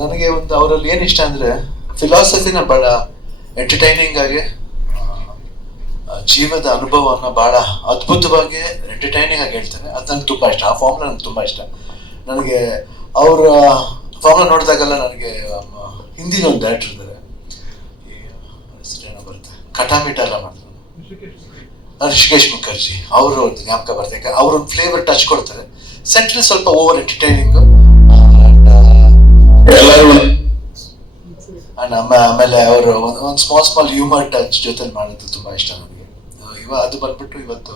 ನನಗೆ ಒಂದು ಅವರಲ್ಲಿ ಏನು ಇಷ್ಟ ಅಂದರೆ ಫಿಲಾಸಫಿನ ಭಾಳ ಎಂಟರ್ಟೈನಿಂಗ್ ಆಗಿ ಜೀವದ ಅನುಭವವನ್ನು ಭಾಳ ಅದ್ಭುತವಾಗಿ ಎಂಟರ್ಟೈನಿಂಗ್ ಆಗಿ ಹೇಳ್ತಾರೆ ಅದು ನನಗೆ ತುಂಬ ಇಷ್ಟ. ಆ ಫಾರ್ಮ್ನ ನನಗೆ ತುಂಬ ಇಷ್ಟ. ನನಗೆ ಅವರ ಫಾರ್ಮ್ನ ನೋಡಿದಾಗೆಲ್ಲ ನನಗೆ ಹಿಂದಿನ ಒಂದು ಡೈರೆಕ್ಟರ್ ಇದ್ದಾರೆ ಹೆಸರೇನೋ ಬರುತ್ತೆ. ಕಟಾಮಿಟ ಎಲ್ಲ ಮಾಡ್ತಾರೆ. ಋಷಿಕೇಶ್ ಮುಖರ್ಜಿ, ಅವರು ಒಂದು ಜ್ಞಾಪಕ ಬರ್ತೇಕೆ ಅವ್ರ ಒಂದು ಫ್ಲೇವರ್ ಟಚ್ ಕೊಡ್ತಾರೆ. ಸೆಂಟ್ರಲ್ ಸ್ವಲ್ಪ ಓವರ್ ಎಂಟರ್ಟೈನಿಂಗ್ ಆಮೇಲೆ ಅವರು ಒಂದು ಸ್ಮಾಲ್ ಸ್ಮಾಲ್ ಹ್ಯೂಮರ್ ಟಚ್ ಜೊತೆ ಮಾಡಿದ್ದು ತುಂಬಾ ಇಷ್ಟ ನನಗೆ. ಇವ, ಅದು ಬಂದ್ಬಿಟ್ಟು ಇವತ್ತು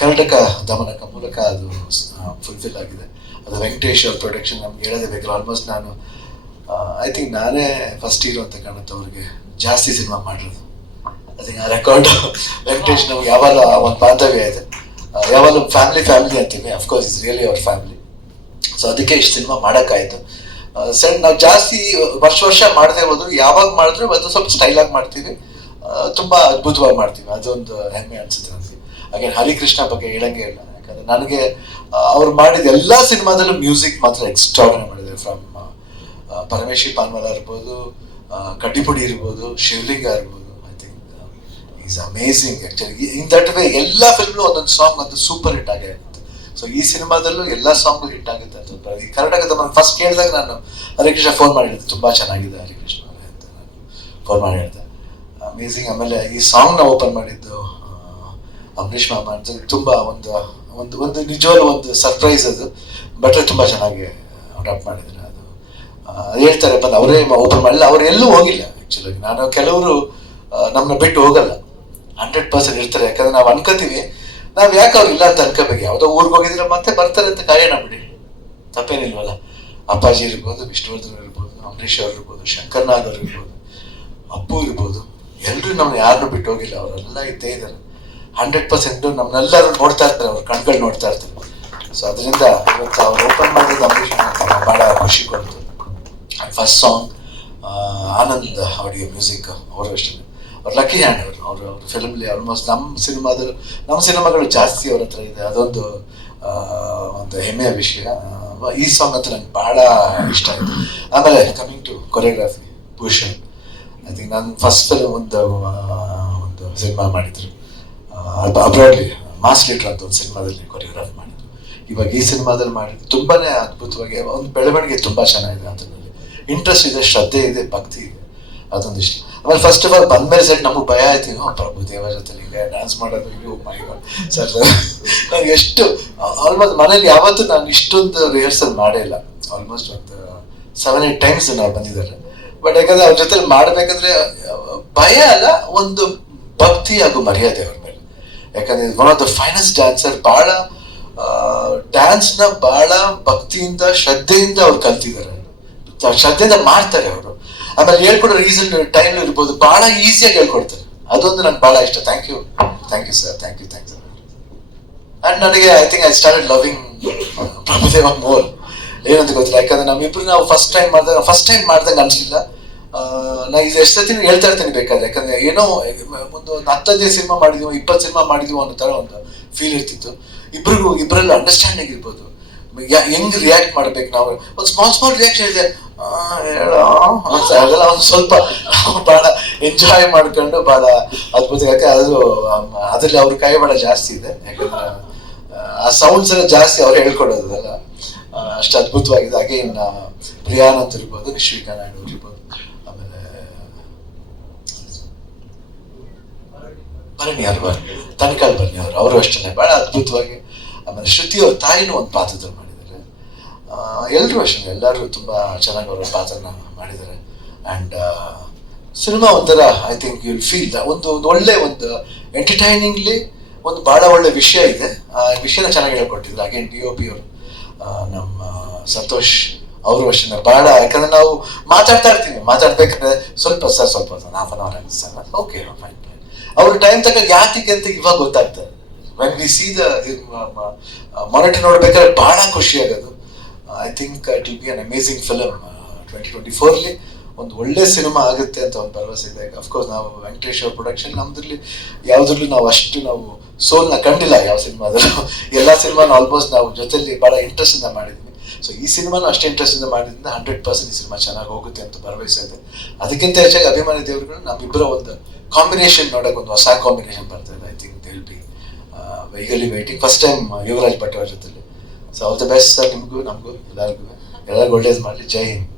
ಕರ್ನಾಟಕ ದಮನಕ ಮೂಲಕ ಅದು ಫುಲ್ಫಿಲ್ ಆಗಿದೆ. ಅದು ವೆಂಕಟೇಶ್ ಅವ್ರ ಪ್ರೊಡಕ್ಷನ್ ನಮ್ಗೆ ಹೇಳೋದೇ ಬೇಕು ಆಲ್ಮೋಸ್ಟ್ ನಾನು ಐ ಥಿಂಕ್ ನಾನೇ ಫಸ್ಟ್ ಹೀರೋ ಅಂತ ಕಾಣುತ್ತೆ ಅವ್ರಿಗೆ. ಜಾಸ್ತಿ ಸಿನಿಮಾ ಮಾಡಿರೋದು. ಐ ಆ ರೆಕಾರ್ಡ್ ವೆಂಕಟೇಶ್ ನಮ್ಗೆ ಯಾವಾಗ ಒಂದು ಬಾಂಧವ್ಯ ಇದೆ. ಯಾವಾಗ ಫ್ಯಾಮಿಲಿ ಫ್ಯಾಮಿಲಿ ಅಂತೀವಿ. Of course is really our family so ಅದಕ್ಕೆ ಇಷ್ಟು ಸಿನಿಮಾ ಮಾಡೋಕ್ಕಾಯ್ತು. ಸಣ್ಣ ನಾವು ಜಾಸ್ತಿ ವರ್ಷ ವರ್ಷ ಮಾಡದೆ ಹೋದ್ರು, ಯಾವಾಗ ಮಾಡಿದ್ರು ಅದು ಸ್ವಲ್ಪ ಸ್ಟೈಲ್ ಆಗಿ ಮಾಡ್ತೀವಿ. ತುಂಬಾ ಅದ್ಭುತವಾಗಿ ಮಾಡ್ತೀವಿ. ಅದೊಂದು ಹೆಮ್ಮೆ ಅನ್ಸುತ್ತೆ ನನಗೆ. ಹಾಗೆ ಹರಿಕೃಷ್ಣ ಬಗ್ಗೆ ಹೇಳಂಗೆ ಇಲ್ಲ. ಯಾಕಂದ್ರೆ ನನಗೆ ಅವ್ರು ಮಾಡಿದ ಎಲ್ಲಾ ಸಿನಿಮಾದಲ್ಲೂ ಮ್ಯೂಸಿಕ್ ಮಾತ್ರ ಎಕ್ಸ್ಟ್ರಾಡನೆ ಮಾಡಿದ್ದಾರೆ. ಫ್ರಮ್ ಪರಮೇಶಿ ಪಾನ್ವಾಲ ಇರ್ಬೋದು ಕಡ್ಡಿಪುಡಿ ಇರ್ಬೋದು, ಶಿವಲಿಂಗ ಇರ್ಬೋದು I think is amazing actually in that way ಎಲ್ಲ ಫಿಲ್ಮ್ಲು ಒಂದೊಂದು ಸಾಂಗ್ ಅಂತ ಸೂಪರ್ ಹಿಟ್ ಆಗಿದೆ ಸೊ ಈ ಸಿನಿಮಾದಲ್ಲೂ ಎಲ್ಲ ಸಾಂಗ್ ಹಿಟ್ ಆಗುತ್ತೆ ಅಂತ ಈ ಕರ್ನಾಟಕದ ಫಸ್ಟ್ ಕೇಳಿದಾಗ ನಾನು ಹರಿಕೃಷ್ಣ ಫೋನ್ ಮಾಡಿದ್ದೆ. ತುಂಬಾ ಚೆನ್ನಾಗಿದೆ ಹರಿಕೃಷ್ಣ ಅಂತ ನಾನು ಫೋನ್ ಮಾಡಿ ಹೇಳಿದೆ. ಅಮೇಝಿಂಗ್ ಆಮೇಲೆ ಈ ಸಾಂಗ್ನ ಓಪನ್ ಮಾಡಿದ್ದು ಅಂಬರೀಷ್ ಮಾಮ ಅಂತ. ತುಂಬಾ ಒಂದು ಒಂದು ಒಂದು ನಿಜವಾದ ಒಂದು ಸರ್ಪ್ರೈಸ್ ಅದು. ಬಟ್ ತುಂಬಾ ಚೆನ್ನಾಗಿ ಅಡಾಪ್ಟ್ ಮಾಡಿದ್ರು ಅದು. ಹೇಳ್ತಾರೆ ಬಂದು ಅವರೇ ಓಪನ್ ಮಾಡಿಲ್ಲ ಅವ್ರು ಎಲ್ಲೂ ಹೋಗಿಲ್ಲ ಆಕ್ಚುಲಿ ನಾನು ಕೆಲವರು ನಮ್ಮನ್ನ ಬಿಟ್ಟು ಹೋಗಲ್ಲ. ಹಂಡ್ರೆಡ್ ಪರ್ಸೆಂಟ್ ಇರ್ತಾರೆ ಯಾಕಂದ್ರೆ ನಾವು ಅನ್ಕೋತೀವಿ ನಾವ್ ಯಾಕೆ ಅವ್ರು ಇಲ್ಲ ಅಂತ ಬಗ್ಗೆ ಯಾವ್ದೋ ಊರಿಗೆ ಹೋಗಿದ್ರೆ ಮತ್ತೆ ಬರ್ತಾರೆ ಅಂತ ಕಾಯೋಣ ಬಿಡಿ. ತಪ್ಪೇನಿಲ್ವಲ್ಲ. ಅಪ್ಪಾಜಿ ಇರ್ಬೋದು, ವಿಷ್ಣುವರ್ಧನ್ ಇರ್ಬೋದು ಅಂಬರೀಶ್ ಅವ್ರು ಇರ್ಬೋದು ಶಂಕರ್ನಾಥ್ ಅವ್ರು ಇರ್ಬೋದು, ಅಪ್ಪು ಇರ್ಬೋದು. ಎಲ್ಲರೂ ನಮ್ನ ಯಾರನ್ನು ಬಿಟ್ಟು ಹೋಗಿಲ್ಲ. ಅವರೆಲ್ಲ ಇದ್ದೇ ಇದ್ದಾರೆ ಹಂಡ್ರೆಡ್ ಪರ್ಸೆಂಟ್ ನಮ್ಮನ್ನೆಲ್ಲರೂ ನೋಡ್ತಾ ಇರ್ತಾರೆ. ಅವ್ರ ಕಣ್ಗಳು ನೋಡ್ತಾ ಇರ್ತಾರೆ. ಸೊ ಅದರಿಂದ ಇವತ್ತು ಅವ್ರು ಓಪನ್ ಮಾಡಿದ ಅಂಬರೀಷ್ ಬಹಳ ಖುಷಿ ಕೊಡ್ತು first song Anand audio music ಅವರು ಅಷ್ಟೇ ಅವ್ರು ಲಕ್ಕಿ ಹ್ಯಾಂಡ್ ಅವರು ಅವರು ಅವ್ರ. ಫಿಲ್ಮ್ಲಿ ಆಲ್ಮೋಸ್ಟ್ ನಮ್ಮ ಸಿನಿಮಾದಲ್ಲಿ ನಮ್ಮ ಸಿನಿಮಾಗಳು ಜಾಸ್ತಿ ಅವ್ರ ಹತ್ರ ಇದೆ. ಅದೊಂದು ಒಂದು ಹೆಮ್ಮೆಯ ವಿಷಯ. ಈ ಸಾಂಗ್ ಅಂತೂ ನಂಗೆ ಬಹಳ ಇಷ್ಟ ಆಯಿತು. ಆಮೇಲೆ coming to choreography Bhushan I think ನಾನು ಫಸ್ಟ್ ಫಿಲ್ಮ್ ಒಂದು ಒಂದು ಸಿನಿಮಾ ಮಾಡಿದ್ರು. ಅಬ್ರಾಡ್ಲಿ ಮಾಸ್ ಲೀಡರ್ ಅಂತ ಒಂದು ಸಿನಿಮಾದಲ್ಲಿ ಕೊರಿಯೋಗ್ರಾಫಿ ಮಾಡಿದ್ರು. ಇವಾಗ ಈ ಸಿನಿಮಾದಲ್ಲಿ ಮಾಡಿದ್ರು ತುಂಬಾ ಅದ್ಭುತವಾಗಿ, ಒಂದು ಬೆಳವಣಿಗೆ ತುಂಬ ಚೆನ್ನಾಗಿದೆ ಅದರಲ್ಲಿ. ಇಂಟ್ರೆಸ್ಟ್ ಇದೆ, ಶ್ರದ್ಧೆ ಇದೆ, ಭಕ್ತಿ ಇದೆ. ಅದೊಂದು ಇಷ್ಟ. ಆಮೇಲೆ ಫಸ್ಟ್ ಆಫ್ ಆಲ್ ಬಂದ್ಮೇಲೆ ಸೆಟ್ ನಮಗೆ ಭಯ ಆಯ್ತು. ಪ್ರಭು ದೇವ ಜೊತೆ ಡ್ಯಾನ್ಸ್ ಮಾಡೋದು. ಇವು ಮೈ ಸರ್ ನನಗೆ ಎಷ್ಟು ಆಲ್ಮೋಸ್ಟ್ ಮನೇಲಿ ಯಾವತ್ತೂ ನಾನು ಇಷ್ಟೊಂದು ರಿಹರ್ಸಲ್ ಮಾಡೇ ಇಲ್ಲ. ಆಲ್ಮೋಸ್ಟ್ ಒಂದು ಸೆವೆನ್ ಏಟ್ ಟೈಮ್ಸ್ ನಾವು ಬಂದಿದ್ದಾರೆ. ಬಟ್ ಯಾಕಂದ್ರೆ ಅವ್ರ ಜೊತೆ ಮಾಡಬೇಕಂದ್ರೆ, ಭಯ ಅಲ್ಲ, ಒಂದು ಭಕ್ತಿ ಹಾಗೂ ಮರ್ಯಾದೆ ಅವ್ರ ಮೇಲೆ. ಯಾಕಂದ್ರೆ one of the finest dancer ಭಾಳ ಡ್ಯಾನ್ಸ್ನ ಭಾಳ ಭಕ್ತಿಯಿಂದ, ಶ್ರದ್ಧೆಯಿಂದ ಅವ್ರು ಕಲ್ತಿದ್ದಾರೆ. ಶ್ರದ್ಧೆಯಿಂದ ಮಾಡ್ತಾರೆ ಅವರು. ಆಮೇಲೆ ಹೇಳ್ಕೊಡೋ ರೀಸನ್ ಟೈಮ್ ಇರ್ಬೋದು. ಬಹಳ ಈಸಿಯಾಗಿ ಹೇಳ್ಕೊಡ್ತಾರೆ. ಅದೊಂದು ನನ್ಗೆ ಬಹಳ ಇಷ್ಟ. Thank you thank you sir thank you thank you and ನನಗೆ I think I start loving Prabhudeva more ಏನಂತ ಗೊತ್ತಿಲ್ಲ. ಯಾಕಂದ್ರೆ ನಮ್ಮಿಬ್ರು ನಾವು ಫಸ್ಟ್ ಟೈಮ್ ಮಾಡಿದಾಗ ಫಸ್ಟ್ ಟೈಮ್ ಮಾಡ್ದಂಗೆ ಅನ್ಸಿಲ್ಲ. ನಾ ಇದು ಎಷ್ಟು ಸತಿ ಹೇಳ್ತಾ ಇರ್ತೀನಿ ಬೇಕಾದ್ರೆ. ಯಾಕಂದ್ರೆ ಏನೋ, ಒಂದು ಹತ್ತದೇ ಸಿನಿಮಾ ಮಾಡಿದೀವಿ, ಇಪ್ಪತ್ತು ಸಿನಿಮಾ ಮಾಡಿದೀವಿ ಅನ್ನೋ ತರ ಒಂದು ಫೀಲ್ ಇರ್ತಿತ್ತು. ಇಬ್ರಿಗೂ ಇಬ್ಬರಲ್ಲಿ ಅಂಡರ್ಸ್ಟ್ಯಾಂಡಿಂಗ್ ಇರ್ಬೋದು. ಹೆಂಗ್ ರಿಯಾಕ್ಟ್ ಮಾಡ್ಬೇಕು ನಾವು? ಒಂದು ಸ್ಮಾಲ್ ಸ್ಮಾಲ್ ರಿಯಾಕ್ಷನ್ ಇದೆ ಅದೆಲ್ಲ ಒಂದು ಸ್ವಲ್ಪ ಬಹಳ ಎಂಜಾಯ್ ಮಾಡ್ಕೊಂಡು ಬಹಳ ಅದ್ಭುತ ಯಾಕೆ ಅದು ಅದ್ರಲ್ಲಿ ಅವ್ರ ಕೈ ಬಹಳ ಜಾಸ್ತಿ ಇದೆ. ಯಾಕಂದ್ರೆ ಆ, ಸೌಂಡ್ಸ್ ಎಲ್ಲ ಜಾಸ್ತಿ ಅವ್ರು ಹೇಳ್ಕೊಡೋದಲ್ಲ ಅಷ್ಟು ಅದ್ಭುತವಾಗಿದೆ. ಇನ್ನು ಪ್ರಿಯಾನ್ ಅಂತ ಇರ್ಬೋದು ಶ್ರೀಕಾಂತ್ ಇರ್ಬೋದು. ಆಮೇಲೆ ಭರಣಿ ಅವರು ತನಕಾಲ್ ಭರಣಿ ಅವರು. ಅವರು ಅಷ್ಟೇ ಬಹಳ ಅದ್ಭುತವಾಗಿ. ಆಮೇಲೆ ಶ್ರುತಿ ಅವ್ರ ತಾಯಿನೂ ಒಂದು ಪಾತ್ರದಲ್ಲಿ ಎಲ್ಲರೂ ಅಷ್ಟೇ ಎಲ್ಲರೂ ತುಂಬ ಚೆನ್ನಾಗಿ ಅವರ ಪಾತ್ರನ ಮಾಡಿದ್ದಾರೆ. ಆ್ಯಂಡ್ ಸಿನಿಮಾ ಒಂಥರ I think you will feel ಒಂದು ಒಂದು ಒಳ್ಳೆ ಒಂದು ಎಂಟರ್ಟೈನಿಂಗ್ಲಿ ಒಂದು ಭಾಳ ಒಳ್ಳೆ ವಿಷಯ ಇದೆ. ಆ ವಿಷಯನ ಚೆನ್ನಾಗಿ ಹೇಳ್ಕೊಟ್ಟಿದ್ರು. ಅಗೇನ್ ಡಿ ಒ ಪಿ ಅವರು ನಮ್ಮ ಸಂತೋಷ್ ಅವರು ಅಷ್ಟೇ. ಭಾಳ ಯಾಕಂದ್ರೆ ನಾವು ಮಾತಾಡ್ತಾ ಇರ್ತೀವಿ. ಮಾತಾಡ್ಬೇಕಾದ್ರೆ ಸ್ವಲ್ಪ, ಸರ್, ಸ್ವಲ್ಪ half an hour sir. Okay fine ಅವ್ರ ಟೈಮ್ ತಕ್ಕ ಯಾತಿಗೆ ಅಂತ ಇವಾಗ ಗೊತ್ತಾಗ್ತದೆ. When we see the monitor ನೋಡ್ಬೇಕಾದ್ರೆ ಬಹಳ ಖುಷಿ ಆಗೋದು. I think it will be an amazing film twenty twenty ಫೋರ್ಲಿ ಒಂದು ಒಳ್ಳೆ ಸಿನಿಮಾ ಆಗುತ್ತೆ ಅಂತ ಒಂದು ಭರವಸೆ ಇದೆ. ಅಫ್ಕೋರ್ಸ್ ನಾವು ವೆಂಕಟೇಶ್ವರ ಪ್ರೊಡಕ್ಷನ್ ನಮ್ದ್ರಲ್ಲಿ, ಯಾವುದ್ರಲ್ಲೂ ನಾವು ಅಷ್ಟು ನಾವು ಸೋಲ್ನ ಕಂಡಿಲ್ಲ ಯಾವ ಸಿನಿಮಾದಲ್ಲೂ ಎಲ್ಲ ಸಿನಿಮಾನ ಆಲ್ಮೋಸ್ಟ್ ನಾವು ಜೊತೆಲಿ ಭಾಳ ಇಂಟ್ರೆಸ್ಟಿಂದ ಮಾಡಿದ್ವಿ. ಸೊ ಈ ಸಿನಿಮಾನು ಅಷ್ಟೇ ಇಂಟ್ರೆಸ್ಟಿಂದ ಮಾಡಿದ್ರಿಂದ ಹಂಡ್ರೆಡ್ ಪರ್ಸೆಂಟ್ ಈ ಸಿನಿಮಾ ಚೆನ್ನಾಗಿ ಹೋಗುತ್ತೆ ಅಂತ ಭರವಸೆ ಇದೆ. ಅದಕ್ಕಿಂತ ಹೆಚ್ಚಾಗಿ ಅಭಿಮಾನಿ ದೇವರುಗಳು ನಮ್ಮಿಬ್ಬರ ಒಂದು ಕಾಂಬಿನೇಷನ್ ನೋಡೋಕೆ ಒಂದು ಹೊಸ ಕಾಂಬಿನೇಷನ್ ಬರ್ತದೆ I think they will be eagerly waiting first time Yuvraj Bhat ಅವರ ಜೊತೆಲಿ. So all the best sir ನಿಮಗೂ ನಮಗೂ ಎಲ್ಲರಿಗೂ ಎಲ್ಲರಿಗೂ ಒಳ್ಳೇದು ಮಾಡಲಿ ಜೈ ಹಿಂದ್